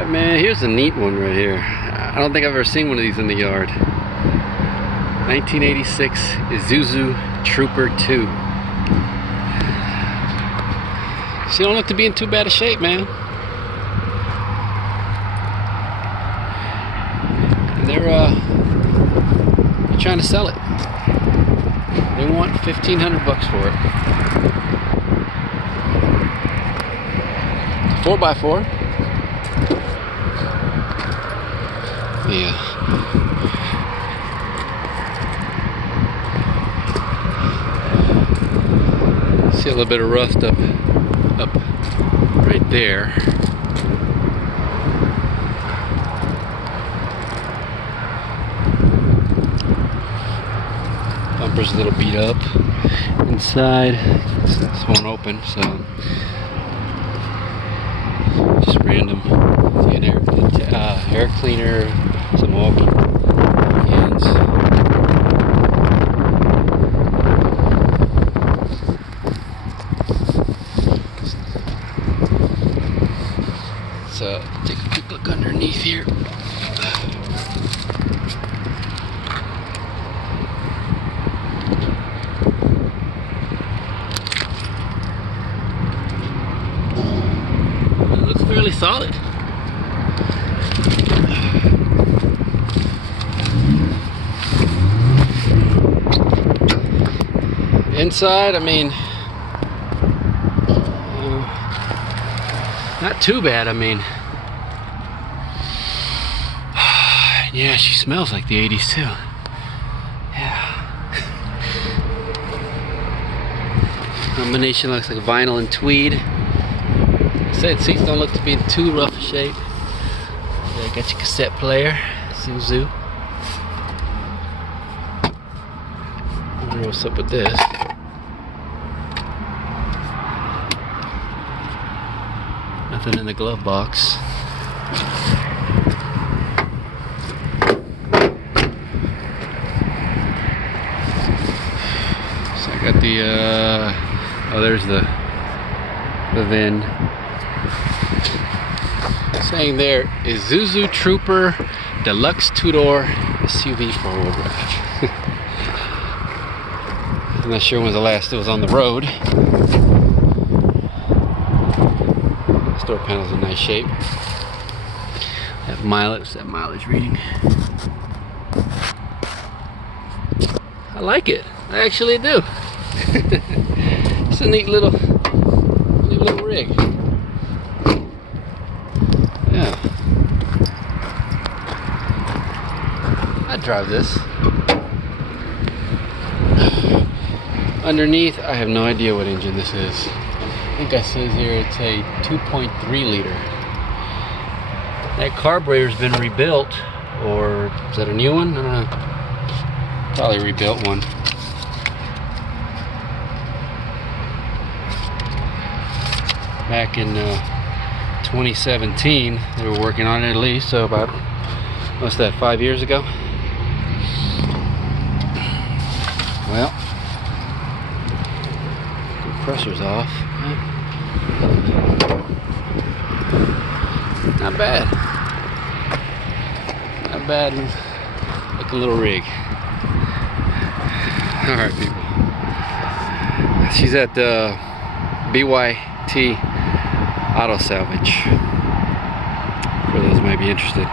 Alright, man, here's a neat one right here. I don't think I've ever seen one of these in the yard. 1986 Isuzu Trooper 2. She don't look to be in too bad a shape, man. They're trying to sell it. They want $1,500 for it. 4x4. Yeah. See a little bit of rust up right there. Bumper's a little beat up inside. This won't open, so just random. See an air cleaner, some oil cans. So take a quick look underneath here. It looks fairly solid. Inside, I mean, not too bad. I mean, yeah, she smells like the 80s too. Yeah. Combination looks like vinyl and tweed. Said seats don't look to be in too rough a shape. Yeah, got your cassette player, Isuzu. Wonder what's up with this. Nothing in the glove box. So I got the oh, there's the VIN. Saying there is Isuzu Trooper Deluxe 2-door SUV 4-wheel drive. I'm not sure when the last it was on the road. Door panel's in nice shape. That mileage reading. I like it. I actually do. It's a neat little rig. Yeah. I'd drive this. Underneath, I have no idea what engine this is. I think it says here it's a 2.3 liter. That carburetor's been rebuilt, or is that a new one? I don't know. Probably rebuilt one. Back in 2017, they were working on it at least, so about, what's that, 5 years ago? Well, compressor's off. Not bad. Not bad. Like a little rig. Alright, people. She's at BYT Auto Salvage. For those who might be interested.